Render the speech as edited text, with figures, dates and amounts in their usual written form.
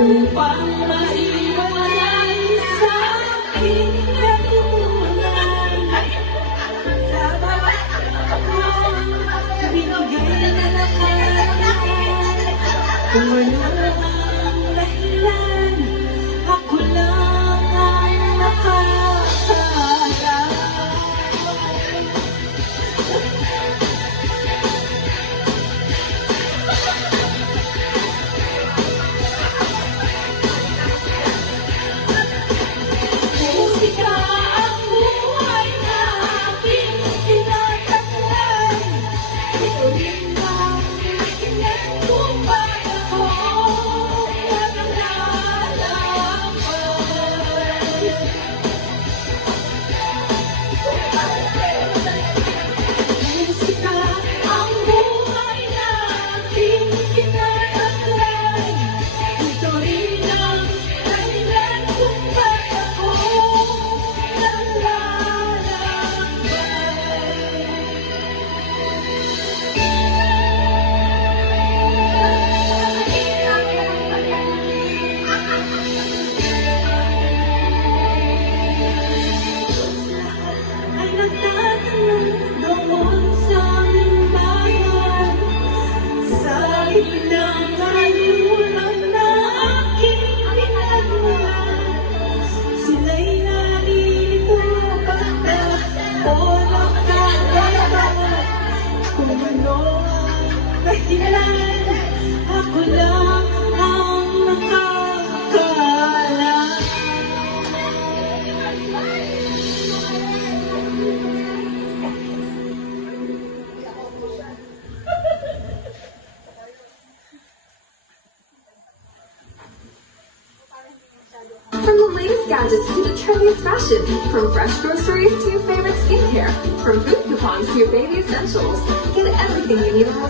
upang maiwalay sa aking natutunan. Sa bawat taon, binigay na nakaraan. Kung ano ang dahilan, ako lang ang nakakaalam. Musika ang buhay na aking tinataklan. Ito rin ang dahilan kung bakit ako musika ang buhay na aking tinataklan. Ito rin ang dahilan kung bakit ako ay nagtatanong doon sa aming bayan, sa ilang kaluluran na aking pinagmulan. Sila'y nalilito bakit o nakakalaban. Kung ano ang dahilan, ako lang ang nakakaalam. From the latest gadgets to the trendiest fashion, from fresh groceries to your favorite skincare, from food coupons to your baby essentials, get everything you need on the